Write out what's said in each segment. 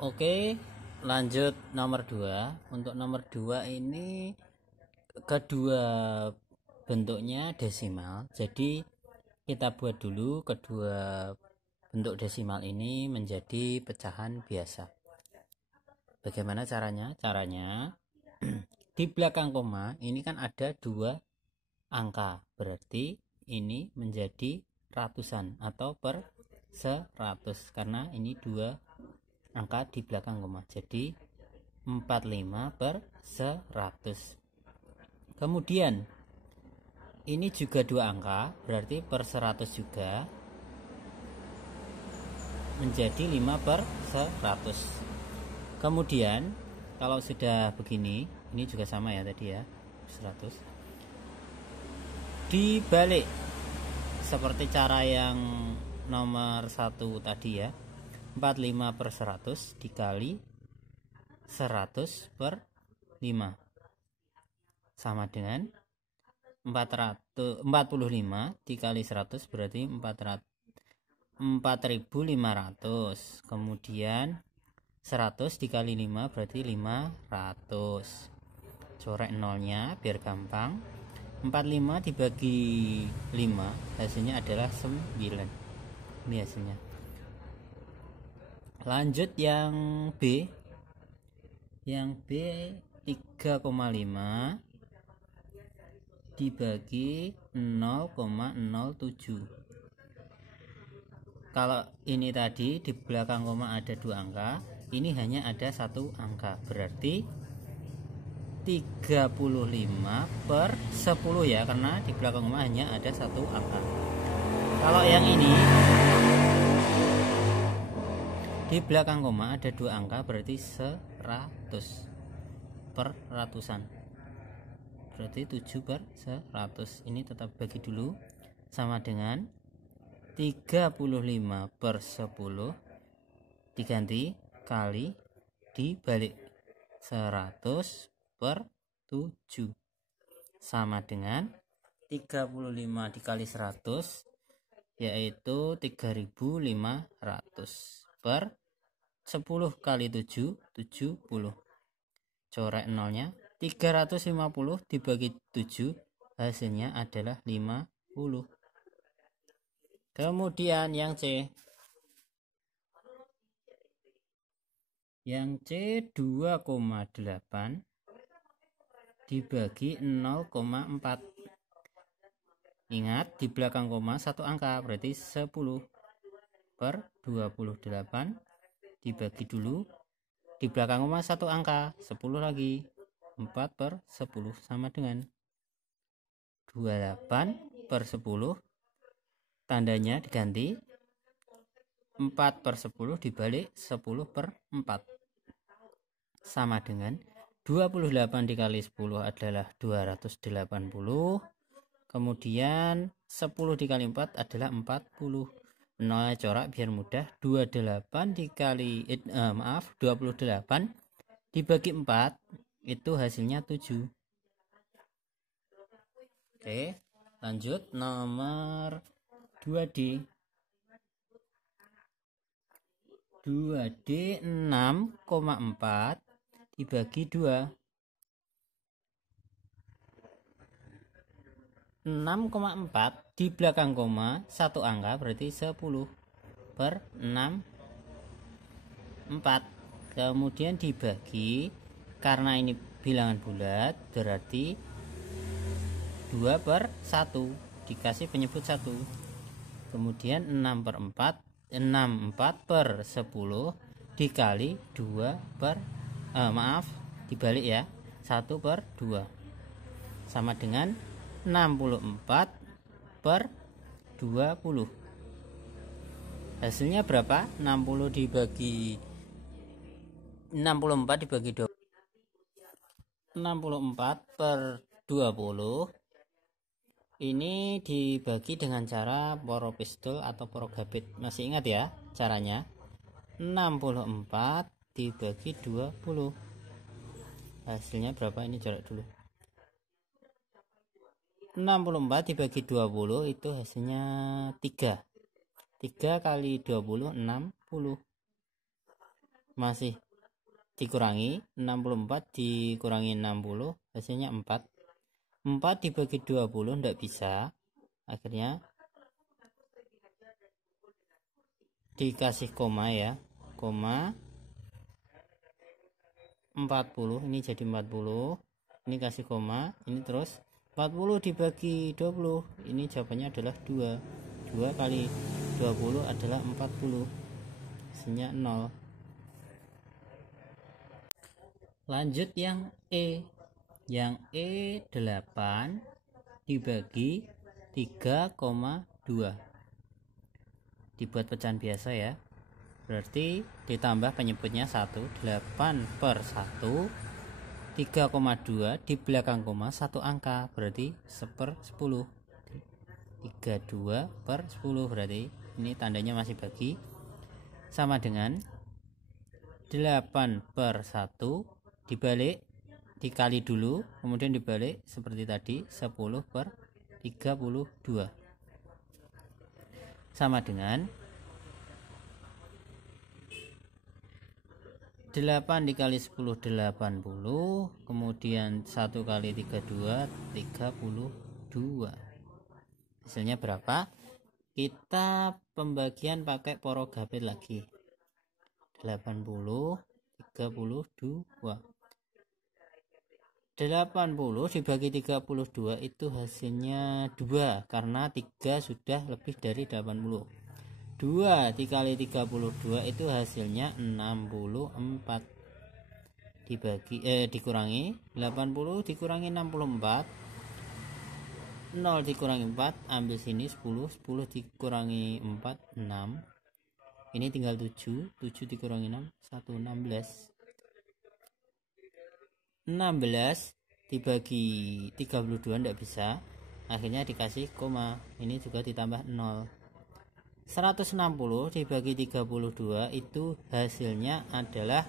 Oke, lanjut nomor 2. Untuk nomor 2 ini kedua bentuknya desimal. Jadi kita buat dulu kedua bentuk desimal ini menjadi pecahan biasa. Bagaimana caranya? Caranya di belakang koma ini kan ada dua angka. Berarti ini menjadi ratusan atau per 100 karena ini dua angka di belakang koma. Jadi 45 per 100. Kemudian ini juga dua angka, berarti per 100 juga, menjadi 5 per 100. Kemudian kalau sudah begini, ini juga sama ya tadi ya, 100. Dibalik seperti cara yang nomor 1 tadi ya, 45 per 100 dikali 100 per 5 sama dengan 45 dikali 100 berarti 4500. Kemudian 100 dikali 5 berarti 500. Coret nolnya biar gampang. 45 dibagi 5 hasilnya adalah 9. Ini hasilnya. Lanjut yang B. Yang B 3,5 dibagi 0,07. Kalau ini tadi di belakang koma ada dua angka, ini hanya ada satu angka, berarti 35 per 10 ya, karena di belakang koma hanya ada satu angka. Kalau yang ini di belakang koma ada dua angka, berarti 100 per ratusan, berarti 7 per 100. Ini tetap bagi dulu, sama dengan 35 per 10 diganti kali dibalik 100 per 7 sama dengan 35 dikali 100 yaitu 3500 per 10 kali 7 70. Coret nolnya. 350 dibagi 7 hasilnya adalah 50. Kemudian yang C. Yang C 2,8 dibagi 0,4. Ingat di belakang koma satu angka, berarti 10 per 28 dibagi dulu di belakang koma satu angka, 10 lagi, 4 per 10 sama dengan 28 per 10, tandanya diganti, 4 per 10 dibalik 10 per 4 sama dengan 28 dikali 10 adalah 280. Kemudian 10 dikali 4 adalah 40. Nol corak biar mudah. 28 dikali 28 dibagi 4 itu hasilnya 7. Oke, lanjut nomor 2D. 2D 6,4 dibagi 2. 6,4 di belakang koma satu angka, berarti 10 per 6 4. Kemudian dibagi, karena ini bilangan bulat berarti 2 per 1 dikasih penyebut 1. Kemudian 6 per 4 per 10 dikali 2 per dibalik ya, 1 per 2 sama dengan 64 per 20. Hasilnya berapa? 64 dibagi 20. 64 per 20 ini dibagi dengan cara poropistol atau porogabit. Masih ingat ya caranya? 64 dibagi 20. Hasilnya berapa? Ini coret dulu. 64 dibagi 20 itu hasilnya 3. 3 kali 20 60. masih dikurangi 64 dikurangi 60 hasilnya 4 dibagi 20 enggak bisa, akhirnya dikasih koma ya, koma 40, ini jadi 40, ini kasih koma, ini terus 40 dibagi 20, ini jawabannya adalah 2 kali 20 adalah 40, hasilnya 0. Lanjut yang E. Yang E 8 dibagi 3,2. Dibuat pecahan biasa ya. Berarti ditambah penyebutnya 1, 8 per 1, 3,2 di belakang koma 1 angka, berarti 1/10. 32 per 10, berarti ini tandanya masih bagi, sama dengan 8 per 1 dibalik, dikali dulu, kemudian dibalik seperti tadi, 10 per 32 sama dengan 8 dikali 10 80, kemudian 1 kali 32 32. Hasilnya berapa? Kita pembagian pakai porogapit lagi, 80 32. 80 dibagi 32 itu hasilnya 2, karena 3 sudah lebih dari 80. 2 dikali 32 itu hasilnya 64. Dikurangi 80 dikurangi 64, 0 dikurangi 4, ambil sini 10 dikurangi 4 6, ini tinggal 7 dikurangi 6 1, 16 dibagi 32 tidak bisa, akhirnya dikasih koma, ini juga ditambah 0. 160 dibagi 32 itu hasilnya adalah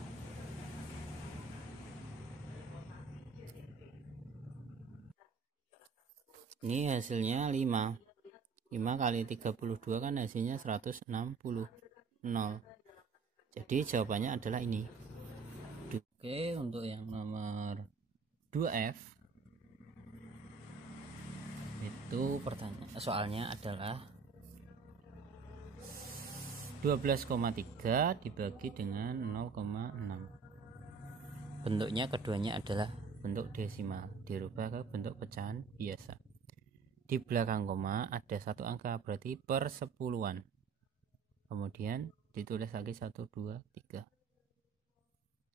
ini hasilnya 5 kali 32 kan hasilnya 160, 0. Jadi jawabannya adalah ini. Oke, untuk yang nomor 2F itu pertanyaan soalnya adalah 12,3 dibagi dengan 0,6. Bentuknya keduanya adalah bentuk desimal, dirubah ke bentuk pecahan biasa. Di belakang koma ada satu angka, berarti per 10-an. Kemudian ditulis lagi 1 2 3.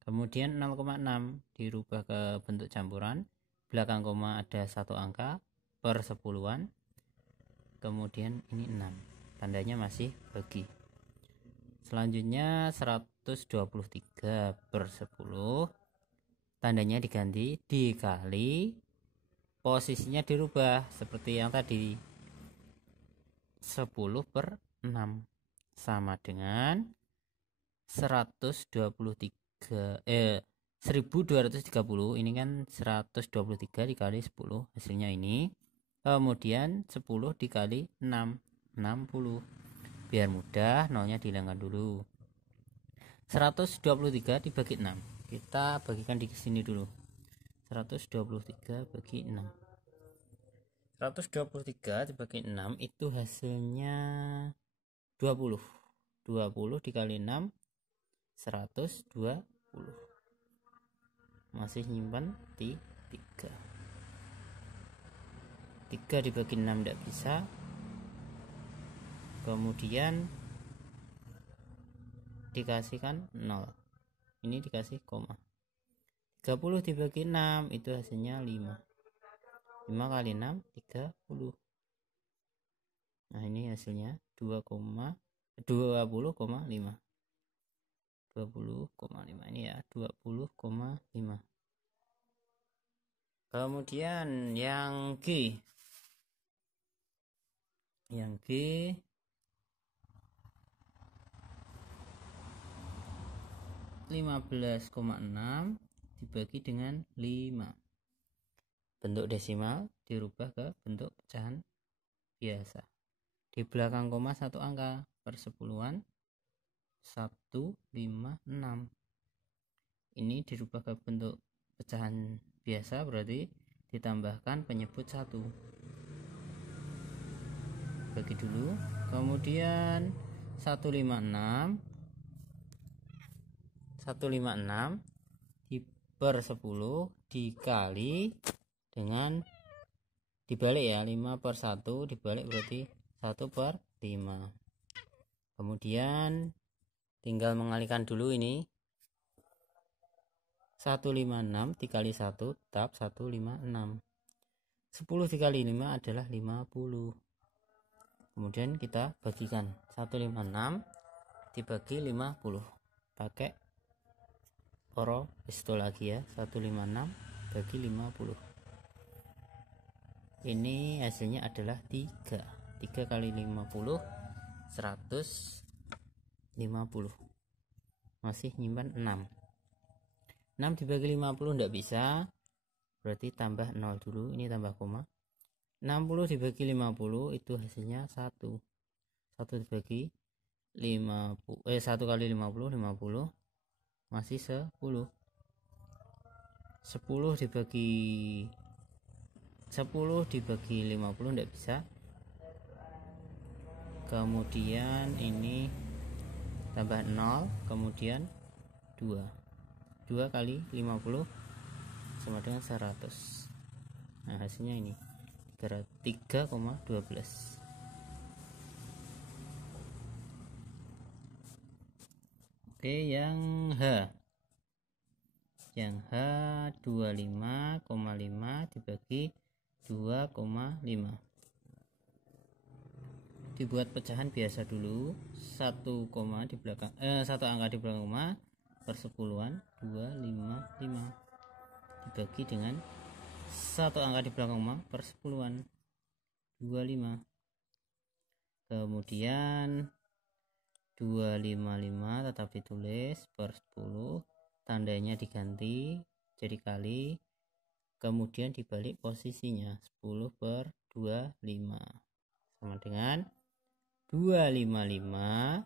Kemudian 0,6 dirubah ke bentuk campuran, belakang koma ada satu angka per 10-an, kemudian ini 6, tandanya masih bagi. Selanjutnya 123 per 10, tandanya diganti, dikali, posisinya dirubah seperti yang tadi, 10 per 6 sama dengan 123 1230, ini kan 123 dikali 10 hasilnya ini, kemudian 10 dikali 6 60. Biar mudah nolnya dihilangkan dulu. 123 dibagi 6, kita bagikan di sini dulu. 123 bagi 6, 123 dibagi 6 itu hasilnya 20 dikali 6 120, masih nyimpan di 3 dibagi 6 tidak bisa, kemudian dikasihkan 0, ini dikasih koma. 30 dibagi 6 itu hasilnya 5 kali 6 30. Nah ini hasilnya 20,5 ini ya, 20,5. Kemudian yang G 15,6 dibagi dengan 5, bentuk desimal dirubah ke bentuk pecahan biasa. Di belakang koma satu angka per 10-an, 1, 5, 6. ini dirubah ke bentuk pecahan biasa, berarti ditambahkan penyebut 1. Bagi dulu, kemudian 156 per 10 dikali dengan dibalik ya, 5 per 1 dibalik berarti 1 per 5. Kemudian tinggal mengalihkan dulu ini, 156 dikali 1 tetap 156. 10 dikali 5 adalah 50. Kemudian kita bagikan 156 dibagi 50 pakai poro resto lagi ya, 156 bagi 50. Ini hasilnya adalah 3 kali 50 150. Masih nyimpan 6 dibagi 50 enggak bisa, berarti tambah 0 dulu, ini tambah koma. 60 dibagi 50 itu hasilnya 1 dibagi 50, 1 kali 50 masih 10 dibagi 50 enggak bisa. Kemudian ini tambah 0, kemudian 2 kali 50 sama dengan 100. Nah hasilnya ini 3,12. Oke, yang H 25,5 dibagi 2,5. Dibuat pecahan biasa dulu, 1 koma di belakang 1 angka di belakang koma per 10-an 255 dibagi dengan 1 angka di belakang koma per 10-an 25. Kemudian 255 tetap ditulis per 10, tandanya diganti jadi kali, kemudian dibalik posisinya 10 per 25 sama dengan 255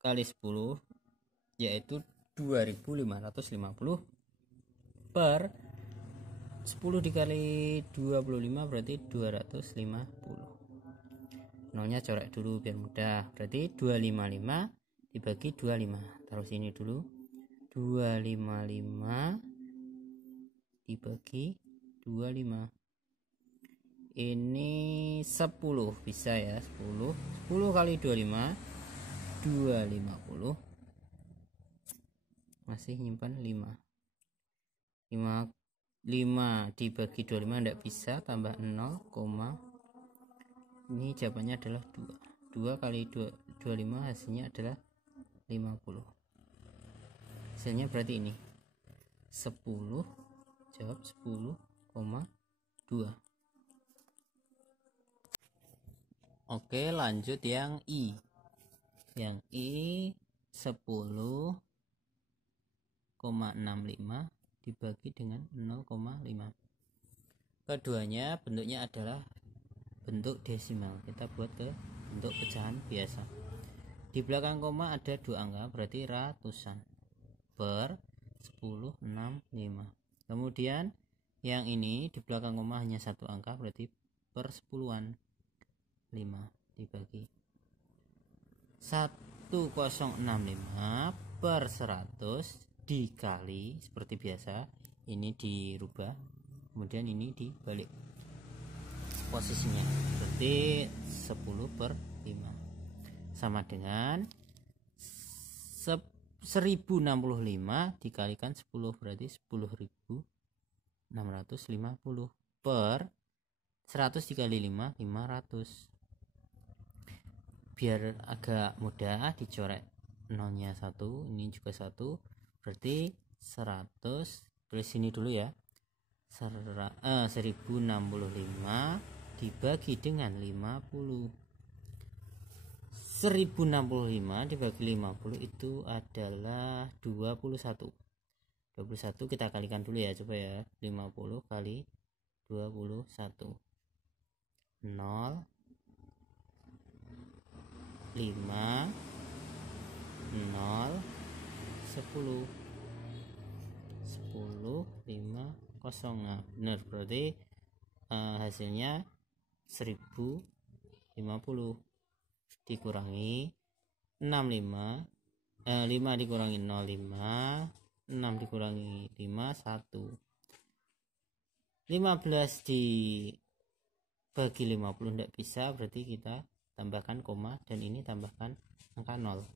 kali 10 yaitu 2550 per 10 dikali 25 berarti 250. Nolnya coret dulu biar mudah, berarti 255 dibagi 25, taruh sini dulu, 255 dibagi 25 ini 10 bisa ya, 10 kali 25 250 masih nyimpan 5 dibagi 25 enggak bisa, tambah 0, ini jawabannya adalah 2 kali 25 hasilnya adalah 50. Hasilnya berarti ini 10, jawab 10,2. Oke, lanjut yang I. Yang I 10,65 dibagi dengan 0,5. Keduanya bentuknya adalah bentuk desimal. Kita buat ke bentuk pecahan biasa. Di belakang koma ada 2 angka, berarti ratusan per 1065. Kemudian yang ini di belakang koma hanya 1 angka, berarti per 10-an 5 dibagi 1065 per 100 dikali, seperti biasa ini dirubah, kemudian ini dibalik posisinya, berarti 10 per 5 sama dengan 1065 dikalikan 10 berarti 10.650 per 100 dikali 5 500. Biar agak mudah dicoret nolnya 1, ini juga 1, berarti 100, tulis sini dulu ya, 1065 dibagi dengan 50. 1065 dibagi 50 itu adalah 21. 21 kita kalikan dulu ya, coba ya, 50 kali 21 0 5 0 10. 50. Nah, benar, berarti hasilnya 1050 dikurangi 65, 5 dikurangi 05, 6 dikurangi 5, 1. 15 dibagi 50 tidak bisa, berarti kita tambahkan koma dan ini tambahkan angka 0.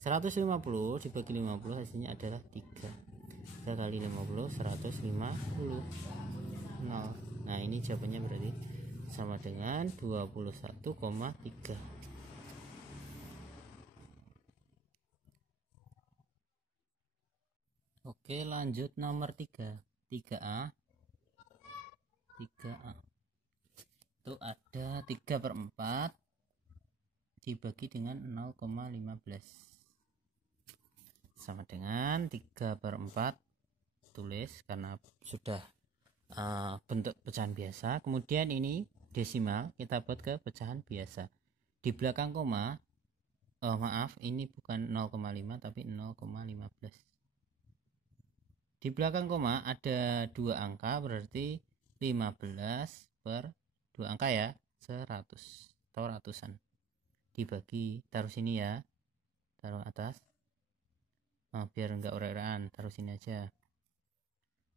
150 dibagi 50 hasilnya adalah 3. 3 kali 50 150 0. Nah, ini jawabannya berarti sama dengan 21,3. Oke, lanjut nomor 3. 3A itu ada 3/4 dibagi dengan 0,15 sama dengan 3/4. Tulis karena sudah bentuk pecahan biasa. Kemudian ini desimal kita buat ke pecahan biasa. Di belakang koma, maaf, ini bukan 0,5 tapi 0,15. Di belakang koma ada 2 angka, berarti 15 per 2 angka ya, 100 atau ratusan. Dibagi, taruh sini ya, taruh atas, biar enggak ure-urean, taruh sini aja.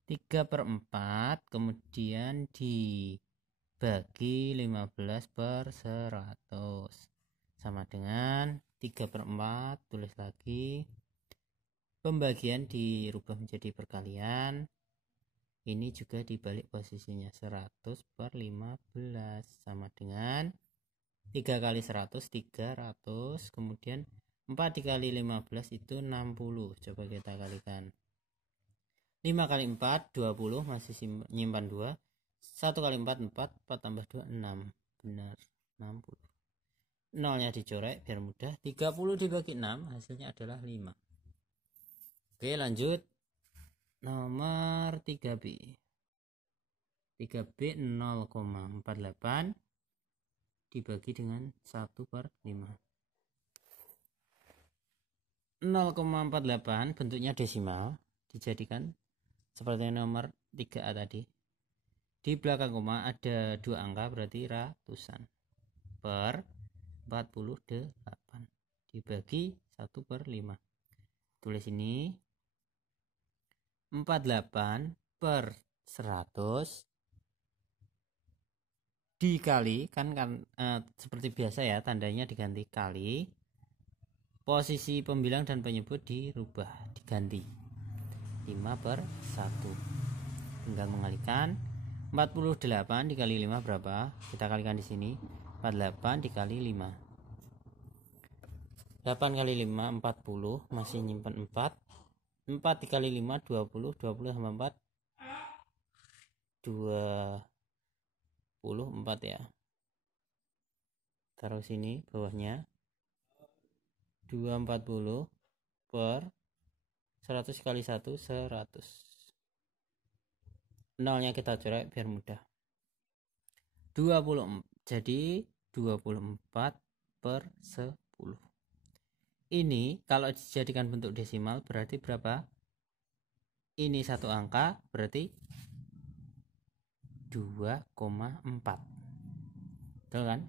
3/4 kemudian dibagi 15 per 100 sama dengan 3/4. Tulis lagi, pembagian dirubah menjadi perkalian, ini juga dibalik posisinya, 100 per 15 sama dengan 3 kali 100 300, kemudian 4 dikali 15 itu 60. Coba kita kalikan, 5 kali 4 20, masih nyimpan 2. 1 kali 4 4, 4 tambah 2 6, benar 60. Nolnya dicorek biar mudah. 30 dibagi 6 hasilnya adalah 5. Oke, lanjut nomor 3B. 3B 0,48 dibagi dengan 1 per 5. 0,48 bentuknya desimal, dijadikan seperti nomor 3A tadi. Di belakang koma ada 2 angka, berarti ratusan, per 48 dibagi 1 per 5. Tulis ini 48 per 100 dikali, kan seperti biasa ya, tandanya diganti kali, posisi pembilang dan penyebut dirubah, diganti 5 per 1. Tinggal mengalihkan. 48 dikali 5 berapa? Kita kalikan di sini. 48 dikali 5. 8 kali 5 40, masih nyimpan 4. 4 dikali 5 20, 20 sama 4 24 ya. Taruh sini bawahnya. 240 per 100 kali 1 100. Nolnya kita coret biar mudah. 20, jadi 24 per 10. Ini kalau dijadikan bentuk desimal berarti berapa? Ini satu angka, berarti 2,4. Betul kan?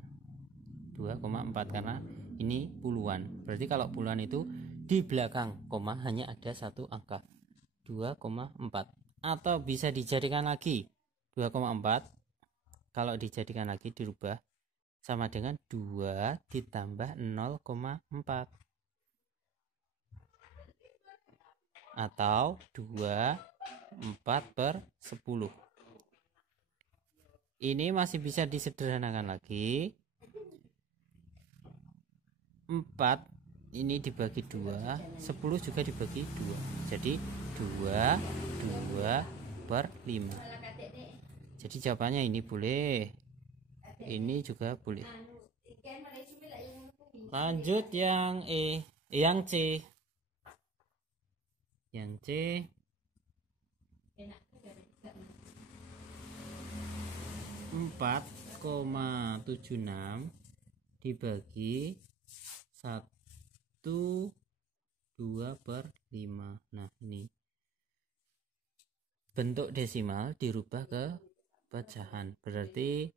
2,4 karena ini puluhan. Berarti kalau puluhan itu di belakang koma hanya ada satu angka, 2,4. Atau bisa dijadikan lagi 2,4. Kalau dijadikan lagi dirubah sama dengan 2 ditambah 0,4 atau 24 per 10. Ini masih bisa disederhanakan lagi. 4 ini dibagi 2, 10 juga dibagi 2. Jadi 2 per 5. Jadi jawabannya ini boleh, ini juga boleh. Lanjut yang yang C. Yang C 4,76 dibagi 1/2 per 5. Nah, ini bentuk desimal dirubah ke pecahan. Berarti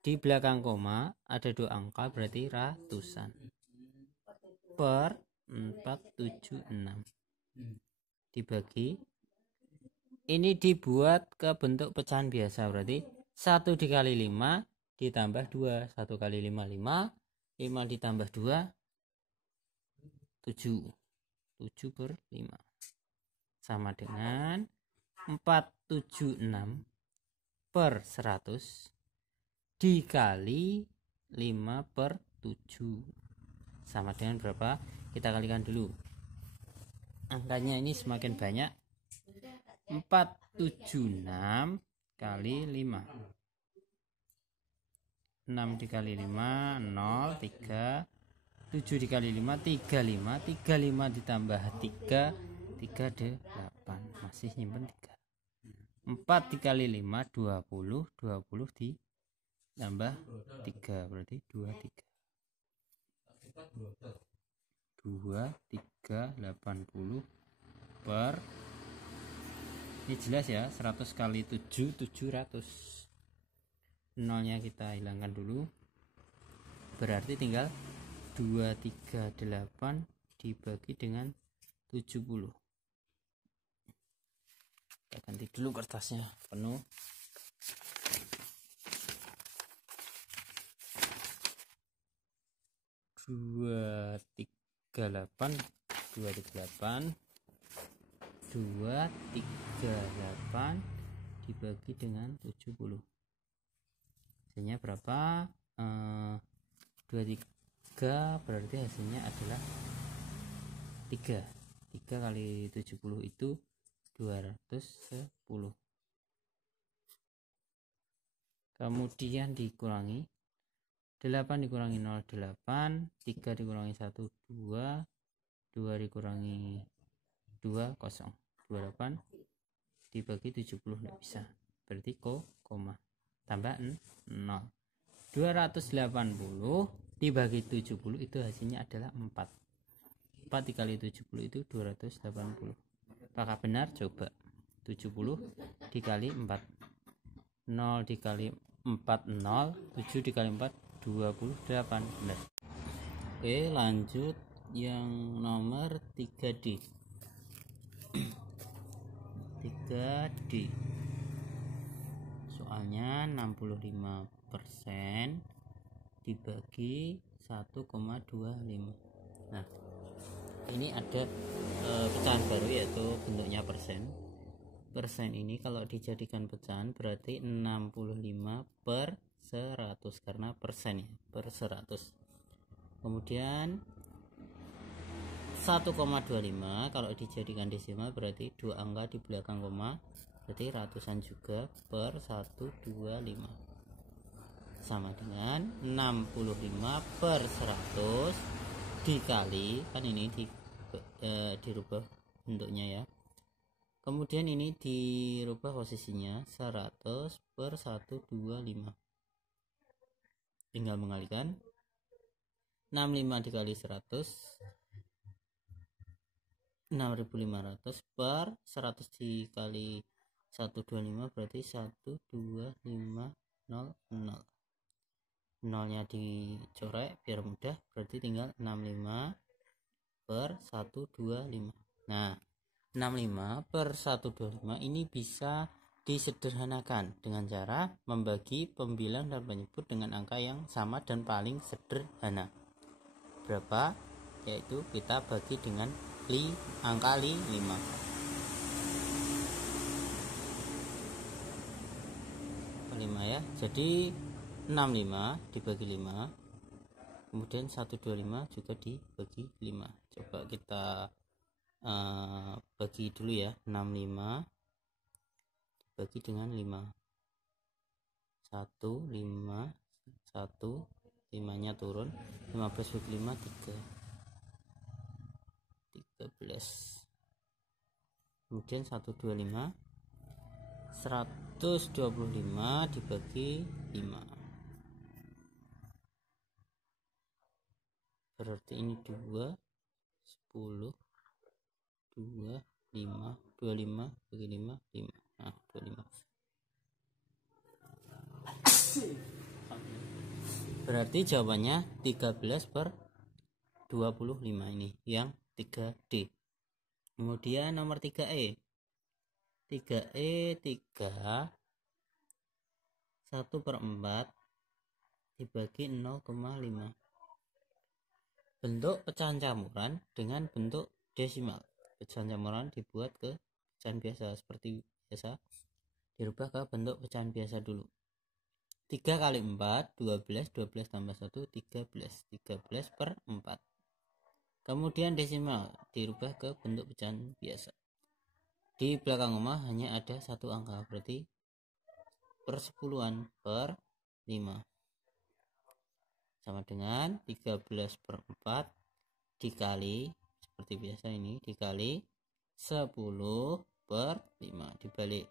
di belakang koma ada 2 angka, berarti ratusan. Per 476 dibagi, ini dibuat ke bentuk pecahan biasa, berarti 1 dikali 5 ditambah 2, 1 kali 5 5, 5 ditambah 2 7, 7 per 5 sama dengan 476 per 100 dikali 5 per 7 sama dengan berapa? Kita kalikan dulu, angkanya ini semakin banyak. 476 kali 5, 6 dikali 5 0, 3, 7 dikali 5 35, 35 ditambah 3 38, masih nyimpen 3. 4 dikali 5 20, 20 ditambah 3 berarti 23, 2380 per, ini jelas ya, 100 kali 7 700. Nolnya kita hilangkan dulu, berarti tinggal 238 dibagi dengan 70. Kita ganti dulu kertasnya penuh. 238 dibagi dengan 70, hasilnya berapa? 23, berarti hasilnya adalah 3 kali 70 itu 210. Kemudian dikurangi 8 dikurangi 0 8, 3 dikurangi 1 2, 2 dikurangi 2 0, 28 dibagi 70 tidak bisa, berarti koma tambah 0. 280 dibagi 70 itu hasilnya adalah 4. 4 dikali 70 itu 280. Apakah benar? Coba. 70 dikali 4, 0 dikali 4 0, 7 dikali 4 28. Benar. Oke, lanjut yang nomor 3D. 3D soalnya 65% dibagi 1,25. Nah, ini ada pecahan baru yaitu bentuknya persen. Persen ini kalau dijadikan pecahan berarti 65 per 100 karena persen ya, per 100. Kemudian 1,25 kalau dijadikan desimal berarti 2 angka di belakang koma, berarti ratusan juga, per 125 sama dengan 65 per 100 dikali, kan ini dirubah bentuknya ya, kemudian ini dirubah posisinya 100 per 125, tinggal mengalikan. 65 dikali 100 6.500 per 100 dikali 125 berarti 12500. Nolnya dicorek biar mudah, berarti tinggal 65 per 125. Nah, 65 per 125 ini bisa disederhanakan dengan cara membagi pembilang dan penyebut dengan angka yang sama dan paling sederhana. Berapa? Yaitu kita bagi dengan angka 5. Ya, jadi 65 dibagi 5, kemudian 125 juga dibagi 5. Coba kita bagi dulu ya. 65 dibagi dengan 5, 1 5 1, 5 nya turun, 15 bagi 5 13. Kemudian 125 125 dibagi 5, berarti ini 2 10 2 5 25 bagi 5 5. Nah, 25. Berarti jawabannya 13/25 ini yang 3D. Kemudian nomor 3E. 3E 3 1/4 dibagi 0,5. Bentuk pecahan campuran dengan bentuk desimal. Pecahan campuran dibuat ke pecahan biasa seperti biasa, dirubah ke bentuk pecahan biasa dulu. 3 kali 4 12, 12 tambah 1 13, 13/4. Kemudian desimal dirubah ke bentuk pecahan biasa. Di belakang koma hanya ada satu angka, berarti persepuluhan per 5 sama dengan 13/4 dikali seperti biasa ini dikali 10/5 dibalik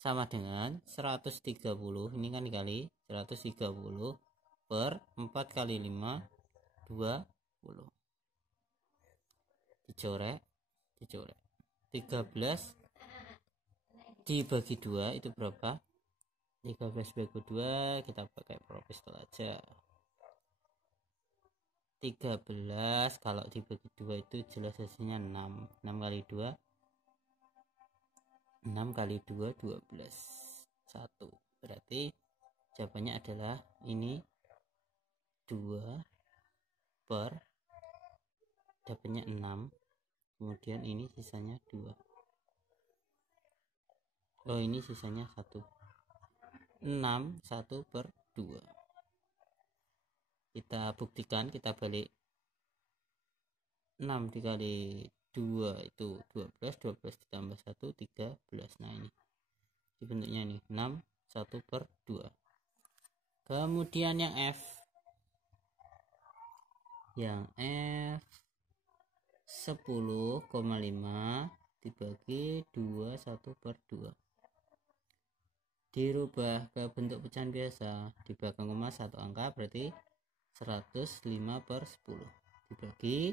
sama dengan 130. Ini kan dikali 130 per 4 kali 5 20. Dicoret 13 dibagi 2 itu berapa? 13 bagi 2 kita pakai profesor aja. 13 kalau dibagi 2 itu jelas hasilnya 6. 6 kali 2 6 kali 2 12 1. Berarti jawabannya adalah ini 2 per dapatnya 6, kemudian ini sisanya 2. Oh, ini sisanya 1. 6 1/2. Kita buktikan, kita balik. 6 dikali 2 itu 12, 12 ditambah 1 13. Nah, ini dibentuknya ini 6 1/2. Kemudian yang F. Yang F 10,5 dibagi 2 1/2. Dirubah ke bentuk pecahan biasa, di belakang koma satu angka, berarti 105/10 dibagi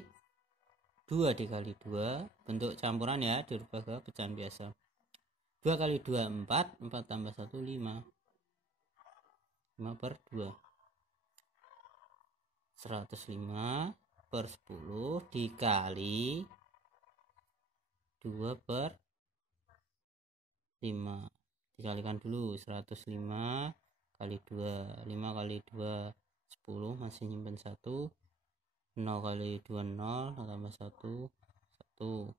2 dikali 2, bentuk campuran ya, dirubah ke pecahan biasa. 2 kali 2 4, 4 tambah 1 5, 5/2. 105/10 dikali 2/5. Dikalikan dulu, 105 kali 2, 5 kali 2 10, masih nyimpen 1. 0 kali 2 0, tambah 1 1.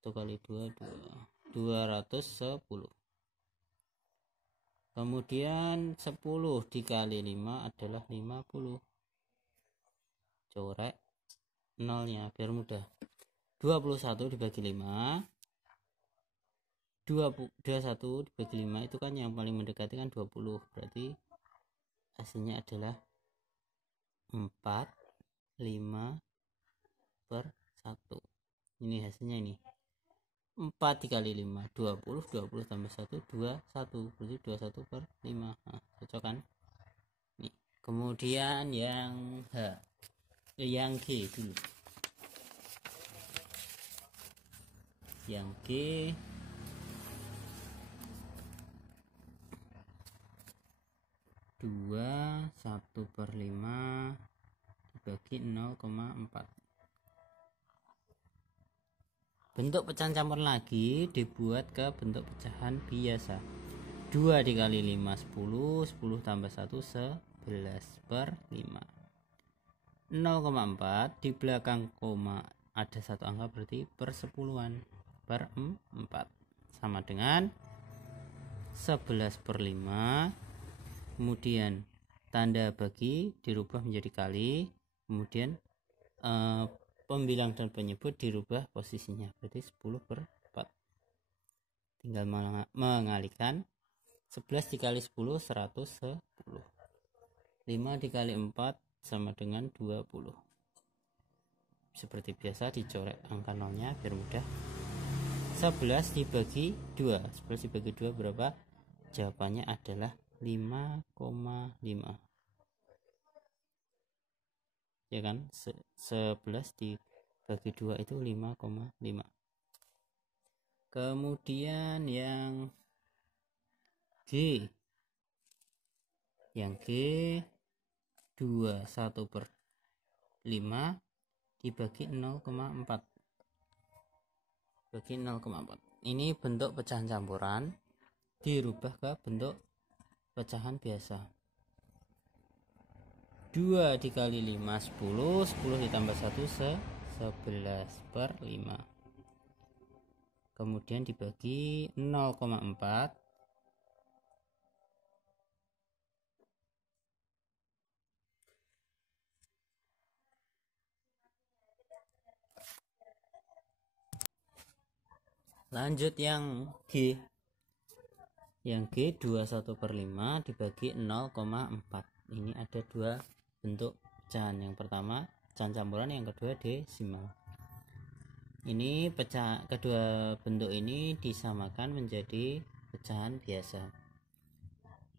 1 kali 2 2, 210. Kemudian 10 dikali 5 adalah 50. Coret nolnya biar mudah. 21 dibagi 5, 21 dibagi 5 itu kan yang paling mendekati kan 20, berarti hasilnya adalah 4 5/1. Ini hasilnya ini 4 dikali 5 20, 20 tambah 1 21, berarti 21/5. Nah, cocok kan? Nih. Kemudian yang H, yang G dulu. Yang G 2 1/5 dibagi 0,4. Bentuk pecahan campur lagi dibuat ke bentuk pecahan biasa. 2 dikali 5 10, 10 tambah 1 11/5. 0,4 di belakang koma ada satu angka, berarti persepuluhan per 4 sama dengan 11/5. Kemudian tanda bagi dirubah menjadi kali, kemudian pembilang dan penyebut dirubah posisinya, berarti 10/4. Tinggal mengalihkan. 11 dikali 10 110. 5 dikali 4 sama dengan 20. Seperti biasa dicoret angka nolnya biar mudah. 11 dibagi 2, 11 dibagi 2 berapa? Jawabannya adalah 5,5. Ya kan, 11 dibagi 2 itu 5,5. Kemudian yang G 21/5 dibagi 0,4 bagi 0,4. Ini bentuk pecahan campuran dirubah ke bentuk pecahan biasa. 2 dikali 5 10, 10 ditambah 1 11/5. Kemudian dibagi 0,4 lanjut yang G 21/5 dibagi 0,4. Ini ada dua bentuk pecahan, yang pertama pecahan campuran, yang kedua desimal. Ini kedua bentuk ini disamakan menjadi pecahan biasa.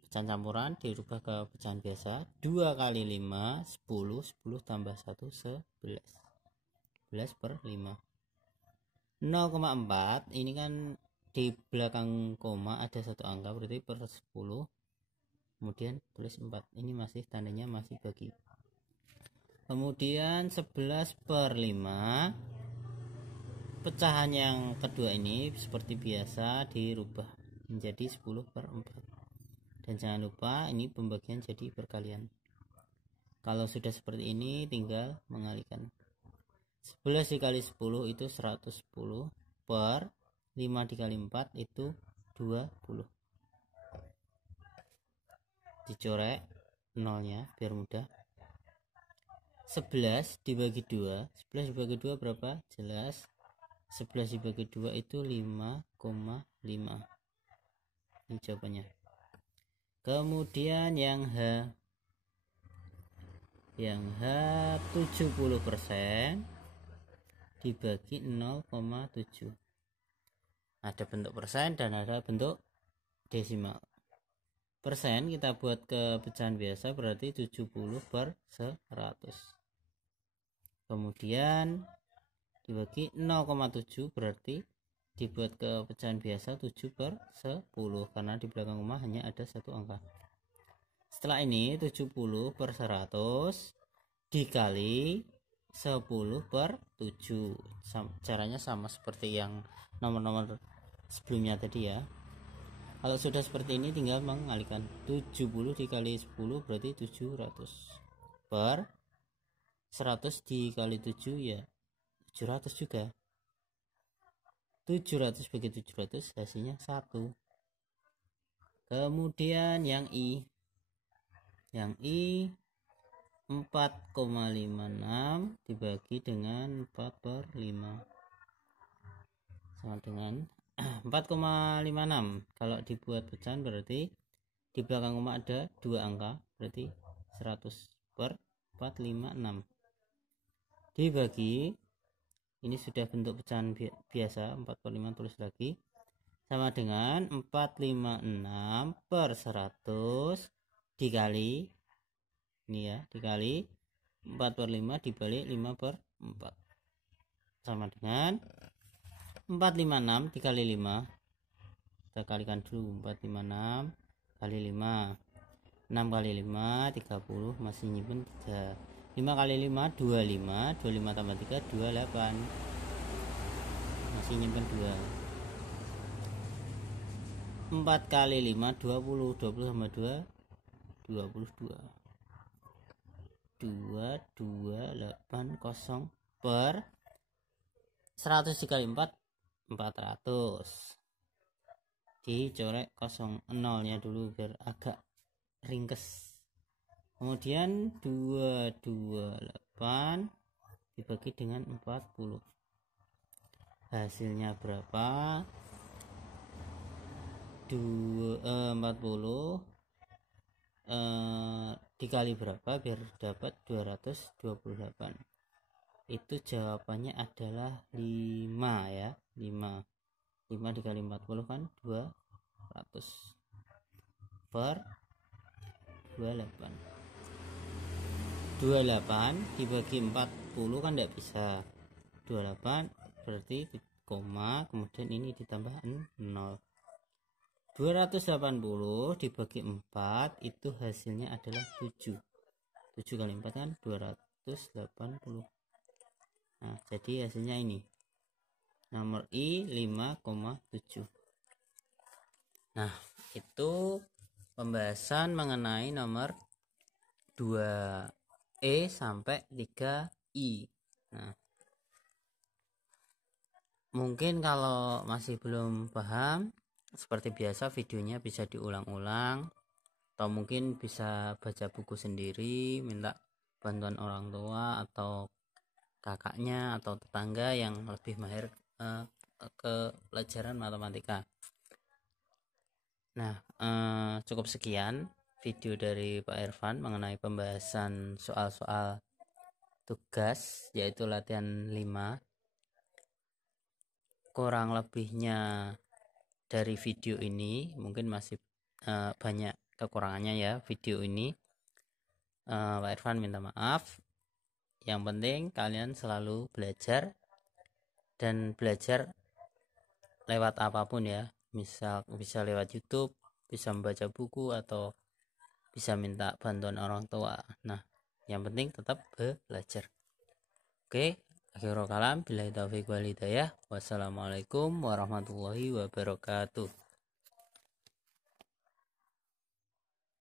Pecahan campuran dirubah ke pecahan biasa. 2 kali 5 10, 10 tambah 1 11, 11/5. 0,4 ini kan di belakang koma ada satu angka, berarti per 10, kemudian tulis 4. Ini masih tandanya masih bagi. Kemudian 11/5, pecahan yang kedua ini seperti biasa dirubah menjadi 10/4. Dan jangan lupa ini pembagian jadi perkalian. Kalau sudah seperti ini tinggal mengalihkan. 11 dikali 10 itu 110, per 5 dikali 4 itu 20. Dicorek nolnya biar mudah. 11 dibagi 2, 11 dibagi 2 berapa? Jelas. 11 dibagi 2 itu 5,5. Ini jawabannya. Kemudian yang H 70% dibagi 0,7. Ada bentuk persen dan ada bentuk desimal. Persen kita buat ke pecahan biasa, berarti 70/100. Kemudian dibagi 0,7 berarti dibuat ke pecahan biasa 7/10, karena di belakang koma hanya ada satu angka. Setelah ini 70/100 dikali 10/7. Caranya sama seperti yang nomor-nomor sebelumnya tadi ya. Kalau sudah seperti ini tinggal mengalihkan. 70 dikali 10 berarti 700, per 100 dikali 7 ya 700 juga. 700 bagi 700 hasilnya 1. Kemudian yang I 4,56 dibagi dengan 4/5 sama dengan 4,56. Kalau dibuat pecahan berarti di belakang koma ada dua angka, berarti 100 per 456 dibagi, ini sudah bentuk pecahan biasa, 4/5 tulis lagi, sama dengan 456 per 100 dikali ini ya, dikali 4/5 dibalik 5/4 sama dengan 456 dikali 5. Kita kalikan dulu. 456 kali 5, 6 kali 5 30, masih nyimpen 3. 5 kali 5 25, 25 tambah 3 28, masih nyimpen 2. 4 kali 5 20, 20 tambah 2 22, 2280 per 100 dikali 4 400. Dicorek 0 nya dulu biar agak ringkes. Kemudian 228 dibagi dengan 40. Hasilnya berapa? 40 dikali berapa biar dapat 228. Itu jawabannya adalah 5 ya, 5 dikali 40 kan 200 per 28. 28 dibagi 40 kan tidak bisa. 28 berarti koma, kemudian ini ditambah 0. 280 dibagi 4 itu hasilnya adalah 7. 7 kali 4 kan 280. Nah, jadi hasilnya ini. Nomor I 5,7. Nah, itu pembahasan mengenai nomor 2E sampai 3I. Nah, mungkin kalau masih belum paham, seperti biasa videonya bisa diulang-ulang, atau mungkin bisa baca buku sendiri, minta bantuan orang tua atau kakaknya atau tetangga yang lebih mahir ke pelajaran matematika. Nah, cukup sekian video dari Pak Irfan mengenai pembahasan soal-soal tugas, yaitu latihan 5. Kurang lebihnya dari video ini mungkin masih banyak kekurangannya ya video ini. Pak Irfan minta maaf. Yang penting kalian selalu belajar, dan belajar lewat apapun ya, misal bisa lewat YouTube, bisa membaca buku, atau bisa minta bantuan orang tua. Nah, yang penting tetap belajar. Oke, akhirul kalam, billahi taufiq wal hidayah. Wassalamualaikum warahmatullahi wabarakatuh.